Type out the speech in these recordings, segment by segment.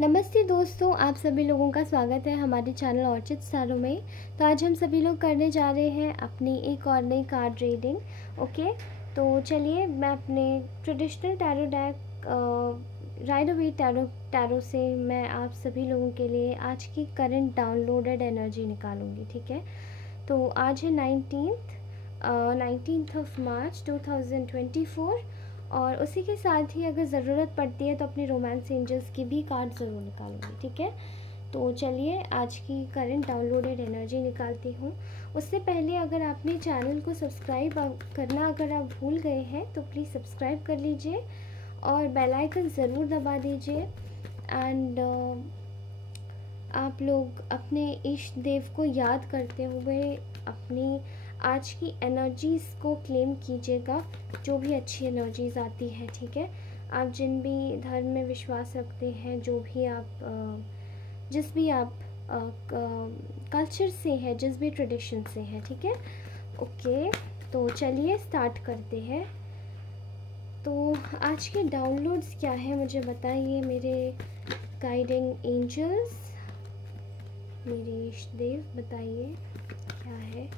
नमस्ते दोस्तों, आप सभी लोगों का स्वागत है हमारे चैनल ऑर्चिड स्टारों में। तो आज हम सभी लोग करने जा रहे हैं अपनी एक और नई कार्ड रीडिंग। ओके, तो चलिए मैं अपने traditional tarot deck Rider Waite tarot से मैं आप सभी लोगों के लिए आज की करंट डाउनलोडेड एनर्जी निकालूंगी। ठीक है, तो आज है 19th ऑफ मार्च 2024 और उसी के साथ ही अगर ज़रूरत पड़ती है तो अपनी रोमांस एंजल्स की भी कार्ड ज़रूर निकालूंगी। ठीक है, तो चलिए आज की करंट डाउनलोडेड एनर्जी निकालती हूँ। उससे पहले अगर आपने चैनल को सब्सक्राइब करना अगर आप भूल गए हैं तो प्लीज़ सब्सक्राइब कर लीजिए और बेल आइकन ज़रूर दबा दीजिए। एंड आप लोग अपने इष्ट देव को याद करते हुए अपनी आज की एनर्जीज़ को क्लेम कीजिएगा, जो भी अच्छी एनर्जीज़ आती है। ठीक है, आप जिन भी धर्म में विश्वास रखते हैं, जो भी आप जिस भी आप कल्चर से हैं, जिस भी ट्रेडिशन से हैं। ठीक है, ओके, तो चलिए स्टार्ट करते हैं। तो आज के डाउनलोड्स क्या है मुझे बताइए मेरे गाइडिंग एंजल्स, मेरे इष्ट देव, बताइए क्या है।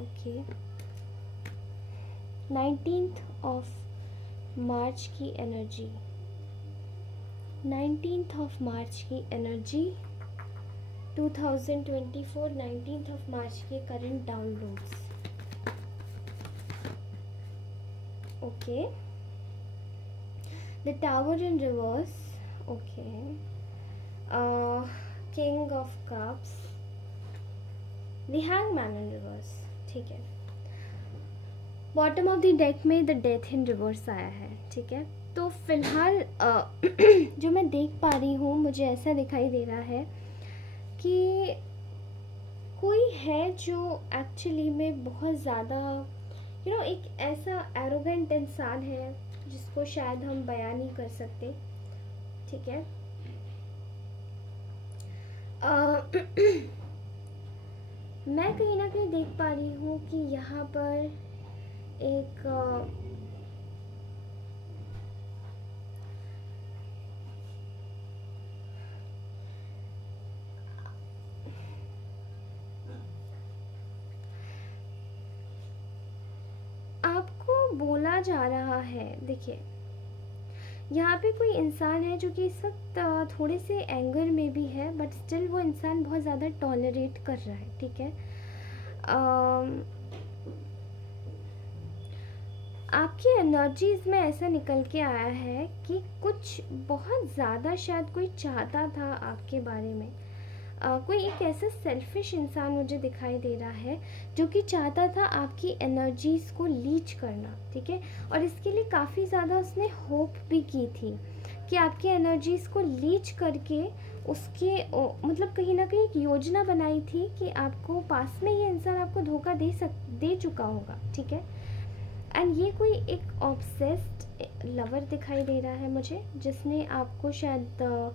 ओके, 19th ऑफ मार्च की एनर्जी, 19th ऑफ मार्च की एनर्जी 2024, 19th ऑफ मार्च के current downloads. Okay, the tower in reverse. Okay, king of cups, the hangman in reverse. ठीक है, बॉटम ऑफ द डेक में the death in reverse आया है। ठीक है, तो फिलहाल जो मैं देख पा रही हूँ, मुझे ऐसा दिखाई दे रहा है कि कोई है जो एक्चुअली में बहुत ज़्यादा एक ऐसा एरोगेंट इंसान है जिसको शायद हम बयान नहीं कर सकते। ठीक है, मैं कहीं ना कहीं देख पा रही हूँ कि यहाँ पर एक आपको बोला जा रहा है। देखिए, यहाँ पे कोई इंसान है जो कि इस वक्त थोड़े से एंगर में भी है, बट स्टिल वो इंसान बहुत ज़्यादा टॉलरेट कर रहा है। ठीक है, आपकी एनर्जीज में ऐसा निकल के आया है कि कुछ बहुत ज़्यादा शायद कोई चाहता था आपके बारे में। कोई एक ऐसा सेल्फिश इंसान मुझे दिखाई दे रहा है जो कि चाहता था आपकी एनर्जीज़ को लीच करना। ठीक है, और इसके लिए काफ़ी ज़्यादा उसने होप भी की थी कि आपकी एनर्जीज़ को लीच करके उसके मतलब कहीं ना कहीं एक योजना बनाई थी कि आपको पास में ये इंसान आपको धोखा दे चुका होगा। ठीक है, एंड ये कोई एक ऑब्सेस्ड लवर दिखाई दे रहा है मुझे, जिसने आपको शायद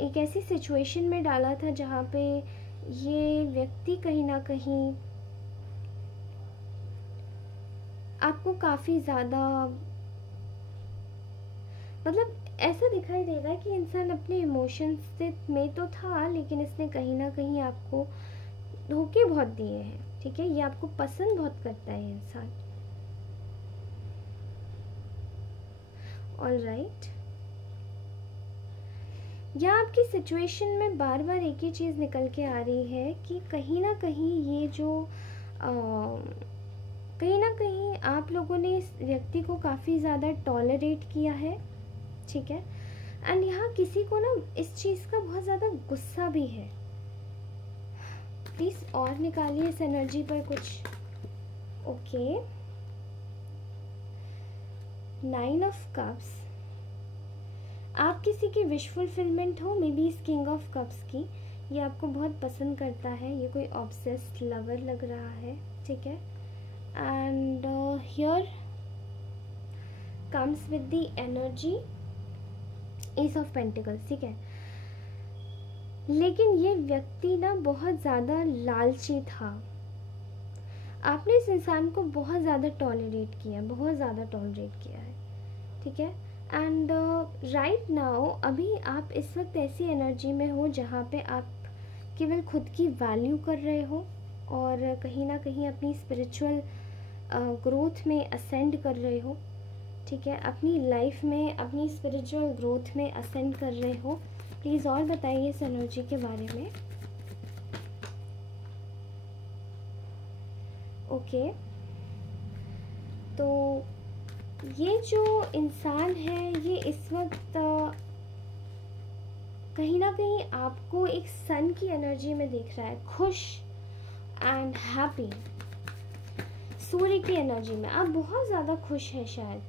एक ऐसी सिचुएशन में डाला था जहाँ पे ये व्यक्ति कहीं ना कहीं आपको काफ़ी ज़्यादा मतलब ऐसा दिखाई दे रहा है कि इंसान अपने इमोशंस में तो था, लेकिन इसने कहीं ना कहीं आपको धोखे बहुत दिए हैं। ठीक है, ये आपको पसंद बहुत करता है इंसान। ऑल राइट, यहाँ आपकी सिचुएशन में बार बार एक ही चीज़ निकल के आ रही है कि कहीं ना कहीं ये जो कहीं ना कहीं आप लोगों ने इस व्यक्ति को काफ़ी ज़्यादा टॉलरेट किया है। ठीक है, एंड यहाँ किसी को ना इस चीज़ का बहुत ज़्यादा गुस्सा भी है। प्लीज़ और निकालिए इस एनर्जी पर कुछ। ओके, 9 ऑफ कप्स, आप किसी की विश फुलफिलमेंट हो, मे बी इस किंग ऑफ कप्स की। ये आपको बहुत पसंद करता है, ये कोई ऑब्सेस्ड लवर लग रहा है। ठीक है, and here comes with the energy S of pentacles. ठीक है, लेकिन ये व्यक्ति ना बहुत ज़्यादा लालची था। आपने इस इंसान को बहुत ज़्यादा टॉलरेट किया, बहुत ज़्यादा टॉलरेट किया है। ठीक है, एंड राइट नाउ अभी आप इस वक्त ऐसी एनर्जी में हो जहाँ पे आप केवल खुद की वैल्यू कर रहे हो और कहीं ना कहीं अपनी स्पिरिचुअल ग्रोथ में असेंड कर रहे हो, ठीक है, अपनी लाइफ में अपनी स्पिरिचुअल ग्रोथ में असेंड कर रहे हो। प्लीज़ और बताइए इस एनर्जी के बारे में। ओके, तो ये जो इंसान है ये इस वक्त कहीं ना कहीं आपको एक सन की एनर्जी में देख रहा है, खुश एंड हैप्पी। सूर्य की एनर्जी में आप बहुत ज़्यादा खुश हैं, शायद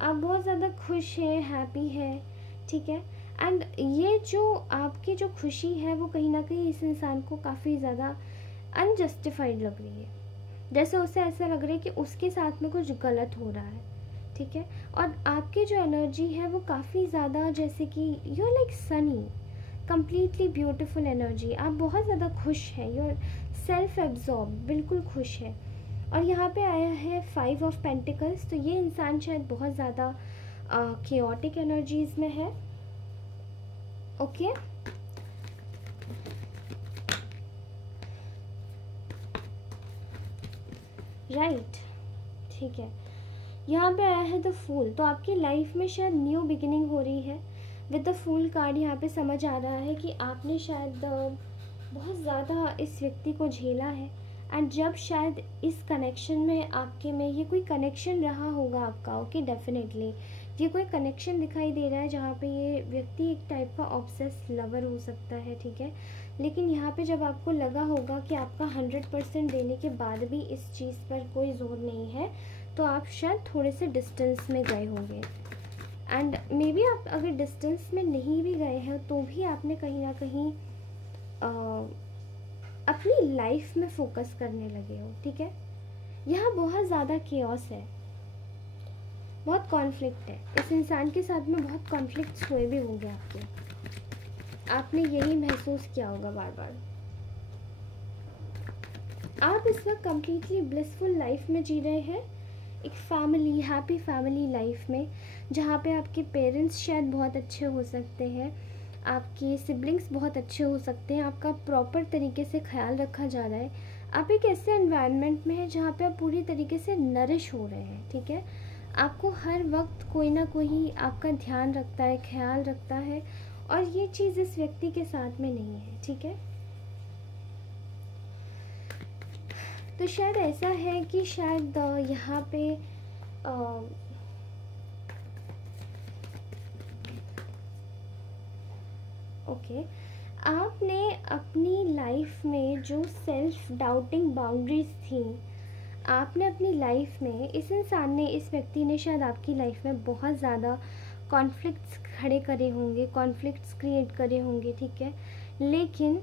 आप बहुत ज़्यादा खुश हैं, हैप्पी है, ठीक है। एंड ये जो आपकी जो खुशी है वो कहीं ना कहीं इस इंसान को काफ़ी ज़्यादा अनजस्टिफाइड लग रही है, जैसे उसे ऐसा लग रहा है कि उसके साथ में कुछ गलत हो रहा है, ठीक है। और आपकी जो एनर्जी है वो काफ़ी ज़्यादा जैसे कि you are like sunny, completely beautiful energy. आप बहुत ज़्यादा खुश हैं, यू आर सेल्फ एब्जॉर्ब, बिल्कुल खुश है। और यहाँ पे आया है 5 ऑफ पेंटिकल्स, तो ये इंसान शायद बहुत ज़्यादा केओटिक एनर्जीज में है। ओके, राइट, ठीक है। यहाँ पे आया है द फूल, तो आपकी लाइफ में शायद न्यू बिगिनिंग हो रही है। विद द फूल कार्ड यहाँ पे समझ आ रहा है कि आपने शायद बहुत ज़्यादा इस व्यक्ति को झेला है, एंड जब शायद इस कनेक्शन में आपके में ये कोई कनेक्शन रहा होगा आपका, ओके, डेफिनेटली ये कोई कनेक्शन दिखाई दे रहा है जहाँ पे ये व्यक्ति एक टाइप का ऑब्सेस लवर हो सकता है, ठीक है। लेकिन यहाँ पे जब आपको लगा होगा कि आपका 100% देने के बाद भी इस चीज़ पर कोई जोर नहीं है, तो आप शायद थोड़े से डिस्टेंस में गए होंगे। एंड मे बी आप अगर डिस्टेंस में नहीं भी गए हैं तो भी आपने कहीं ना कहीं अपनी लाइफ में फोकस करने लगे हो, ठीक है। यहाँ बहुत ज़्यादा केओस है, बहुत कॉन्फ्लिक्ट है, इस इंसान के साथ में बहुत कॉन्फ्लिक्ट्स हुए भी होंगे आपने यही महसूस किया होगा बार बार। आप इस वक्त कम्प्लीटली ब्लिसफुल लाइफ में जी रहे हैं, एक फैमिली, हैप्पी फैमिली लाइफ में, जहाँ पे आपके पेरेंट्स शायद बहुत अच्छे हो सकते हैं, आपके सिबलिंग्स बहुत अच्छे हो सकते हैं, आपका प्रॉपर तरीके से ख्याल रखा जा रहा है। आप एक ऐसे एनवायरनमेंट में हैं जहाँ पे आप पूरी तरीके से नरिश हो रहे हैं, ठीक है। आपको हर वक्त कोई ना कोई आपका ध्यान रखता है, ख्याल रखता है, और ये चीज़ इस व्यक्ति के साथ में नहीं है, ठीक है। तो शायद ऐसा है कि शायद यहाँ पे ओके, आपने अपनी लाइफ में जो सेल्फ डाउटिंग बाउंड्रीज थी, आपने अपनी लाइफ में, इस इंसान ने, इस व्यक्ति ने शायद आपकी लाइफ में बहुत ज़्यादा कॉन्फ्लिक्ट्स खड़े करे होंगे, कॉन्फ्लिक्ट्स क्रिएट करे होंगे, ठीक है। लेकिन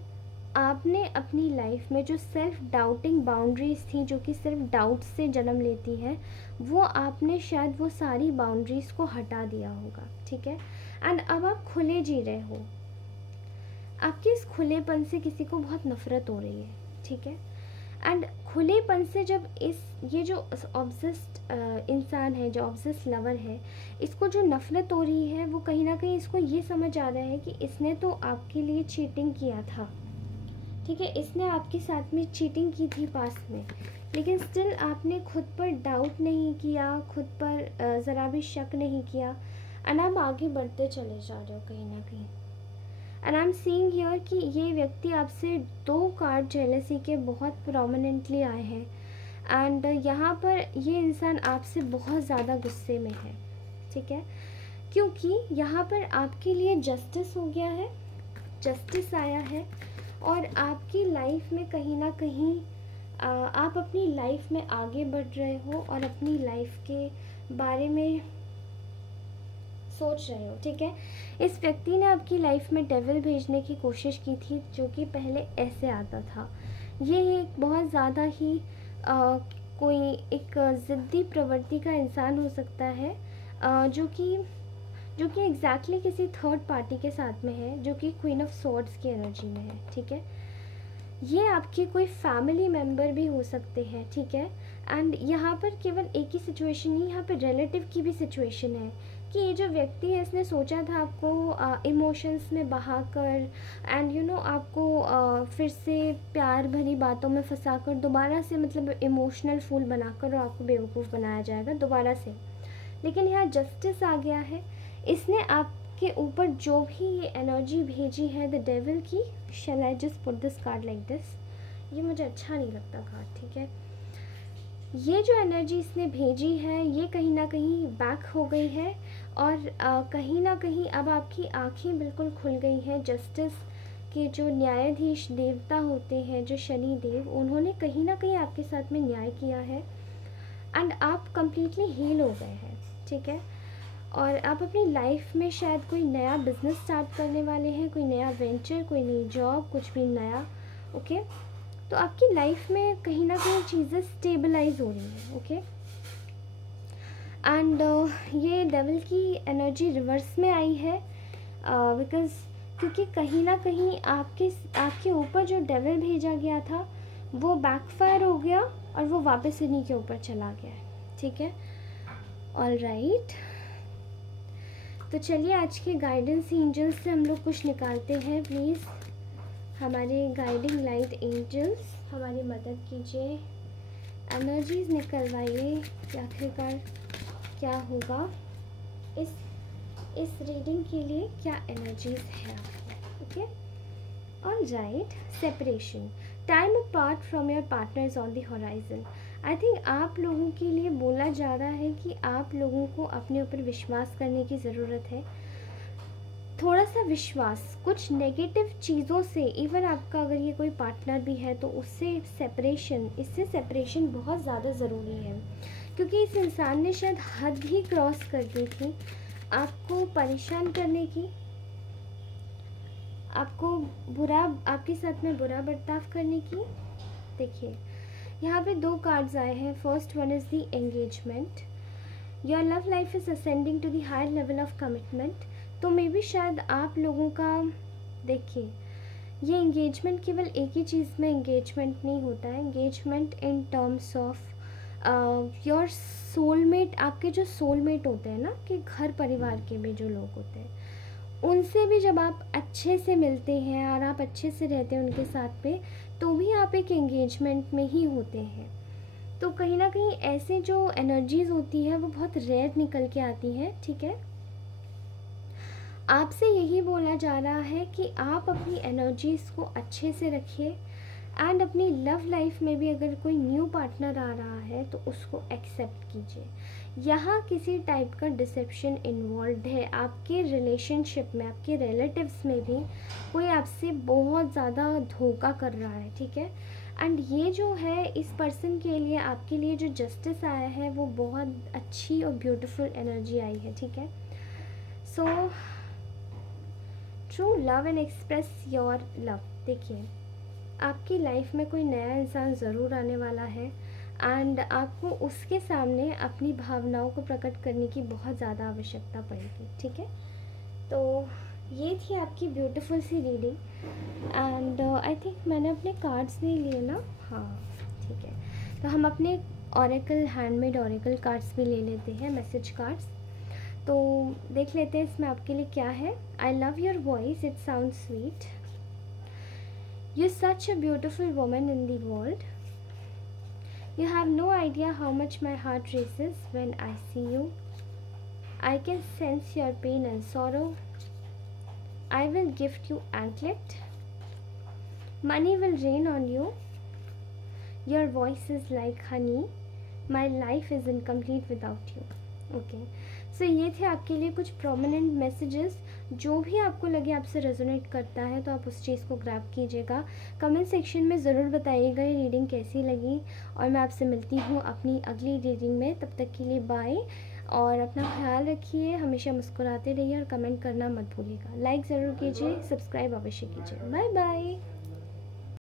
आपने अपनी लाइफ में जो सेल्फ डाउटिंग बाउंड्रीज थी, जो कि सिर्फ डाउट से जन्म लेती है, वो आपने शायद वो सारी बाउंड्रीज को हटा दिया होगा, ठीक है। एंड अब आप खुले जी रहे हो, आपके इस खुलेपन से किसी को बहुत नफरत हो रही है, ठीक है। एंड खुलेपन से जब ये जो ऑब्सेस्ड इंसान है, जो ऑब्सेस लवर है, इसको जो नफरत हो रही है, वो कहीं ना कहीं इसको ये समझ आ रहा है कि इसने तो आपके लिए चीटिंग किया था, ठीक है, इसने आपके साथ में चीटिंग की थी पास्ट में, लेकिन स्टिल आपने खुद पर डाउट नहीं किया, खुद पर ज़रा भी शक नहीं किया, एंड आप आगे बढ़ते चले जा रहे हो कहीं ना कहीं। And I am seeing here कि ये व्यक्ति आपसे 2 कार्ड जेलसी के बहुत प्रोमिनेंटली आए हैं, एंड यहाँ पर ये इंसान आपसे बहुत ज़्यादा गुस्से में है, ठीक है, क्योंकि यहाँ पर आपके लिए जस्टिस हो गया है, जस्टिस आया है, और आपकी लाइफ में कहीं ना कहीं आप अपनी लाइफ में आगे बढ़ रहे हो और अपनी लाइफ के बारे में सोच रहे हो, ठीक है। इस व्यक्ति ने आपकी लाइफ में डेविल भेजने की कोशिश की थी, जो कि पहले ऐसे आता था। ये एक बहुत ज़्यादा ही कोई एक ज़िद्दी प्रवृत्ति का इंसान हो सकता है, जो कि एग्जैक्टली किसी थर्ड पार्टी के साथ में है, जो कि क्वीन ऑफ स्वॉर्ड्स की एनर्जी में है, ठीक है। ये आपके कोई फैमिली मेम्बर भी हो सकते हैं, ठीक है। एंड यहाँ पर केवल एक ही सिचुएशन नहीं, यहाँ पर रिलेटिव की भी सिचुएशन है, कि ये जो व्यक्ति है इसने सोचा था आपको इमोशंस में बहाकर एंड यू नो आपको फिर से प्यार भरी बातों में फंसाकर दोबारा से मतलब इमोशनल फूल बनाकर और आपको बेवकूफ़ बनाया जाएगा दोबारा से। लेकिन यहाँ जस्टिस आ गया है। इसने आपके ऊपर जो भी ये एनर्जी भेजी है द डेविल की, shall I just put this card like this, ये मुझे अच्छा नहीं लगता कार्ड, ठीक है। ये जो एनर्जी इसने भेजी है ये कहीं ना कहीं बैक हो गई है और कहीं ना कहीं अब आपकी आंखें बिल्कुल खुल गई हैं। जस्टिस के जो न्यायाधीश देवता होते हैं, जो शनि देव, उन्होंने कहीं ना कहीं आपके साथ में न्याय किया है एंड आप कंप्लीटली हील हो गए हैं, ठीक है। और आप अपनी लाइफ में शायद कोई नया बिजनेस स्टार्ट करने वाले हैं, कोई नया वेंचर, कोई नई जॉब, कुछ भी नया, ओके। तो आपकी लाइफ में कहीं ना कहीं चीज़ें स्टेबलाइज हो रही हैं, ओके। एंड ये डेविल की एनर्जी रिवर्स में आई है बिकॉज क्योंकि कहीं ना कहीं आपके ऊपर जो डेविल भेजा गया था वो बैकफायर हो गया और वो वापस इन्हीं के ऊपर चला गया है, ठीक है। ऑल राइट, तो चलिए आज के गाइडेंस एंजल्स से हम लोग कुछ निकालते हैं। प्लीज़ हमारे गाइडिंग लाइट एंजल्स हमारी मदद कीजिए, एनर्जीज निकलवाइए कि आखिरकार क्या होगा इस रीडिंग के लिए, क्या एनर्जीज है आपको, okay. All right, separation, time apart from your partner is on the horizon. I think आप लोगों के लिए बोला जा रहा है कि आप लोगों को अपने ऊपर विश्वास करने की ज़रूरत है, थोड़ा सा विश्वास, कुछ नेगेटिव चीज़ों से, इवन आपका अगर ये कोई पार्टनर भी है तो उससे सेपरेशन बहुत ज़्यादा ज़रूरी है क्योंकि इस इंसान ने शायद हद ही क्रॉस कर दी थी आपको परेशान करने की, आपके साथ में बुरा बर्ताव करने की। देखिए यहाँ पे 2 कार्ड्स आए हैं। First one is the engagement, your love life is ascending to the higher level of commitment. तो मे बी शायद आप लोगों का, देखिए ये एंगेजमेंट केवल एक ही चीज़ में एंगेजमेंट नहीं होता है, engagement in terms of your soulmate, आपके जो सोलमेट होते हैं ना, कि घर परिवार के भी जो लोग होते हैं उनसे भी जब आप अच्छे से मिलते हैं और आप अच्छे से रहते हैं उनके साथ में, तो भी आप एक एंगेजमेंट में ही होते हैं। तो कहीं ना कहीं ऐसे जो एनर्जीज़ होती है वो बहुत रेयर निकल के आती हैं, ठीक है। आपसे यही बोला जा रहा है कि आप अपनी एनर्जीज़ को अच्छे से रखिए एंड अपनी लव लाइफ में भी अगर कोई न्यू पार्टनर आ रहा है तो उसको एक्सेप्ट कीजिए। यहाँ किसी टाइप का डिसेप्शन इन्वॉल्व है आपके रिलेशनशिप में, आपके रिलेटिव्स में भी कोई आपसे बहुत ज़्यादा धोखा कर रहा है, ठीक है। एंड ये जो है इस पर्सन के लिए, आपके लिए जो जस्टिस आया है वो बहुत अच्छी और ब्यूटीफुल एनर्जी आई है, ठीक है। So true love and express your love. देखिए आपकी लाइफ में कोई नया इंसान ज़रूर आने वाला है एंड आपको उसके सामने अपनी भावनाओं को प्रकट करने की बहुत ज़्यादा आवश्यकता पड़ेगी, ठीक है। तो ये थी आपकी ब्यूटीफुल सी रीडिंग एंड आई थिंक मैंने अपने कार्ड्स नहीं लिए ना, हाँ ठीक है। तो हम अपने ऑरेकल, हैंडमेड ऑरेकल कार्ड्स भी ले लेते हैं, मैसेज कार्ड्स। तो देख लेते हैं इसमें आपके लिए क्या है। I love your voice, it sound sweet, you're such a beautiful woman in the world, you have no idea how much my heart races when I see you, I can sense your pain and sorrow, I will gift you anklet, money will rain on you, your voice is like honey, my life is incomplete without you। Okay so ये थे आपके लिए कुछ prominent messages. जो भी आपको लगे आपसे रेजोनेट करता है तो आप उस चीज़ को ग्रैब कीजिएगा। कमेंट सेक्शन में ज़रूर बताइएगा ये रीडिंग कैसी लगी और मैं आपसे मिलती हूँ अपनी अगली रीडिंग में। तब तक के लिए बाय और अपना ख्याल रखिए, हमेशा मुस्कुराते रहिए और कमेंट करना मत भूलिएगा। लाइक ज़रूर कीजिए, सब्सक्राइब अवश्य कीजिए। Bye bye.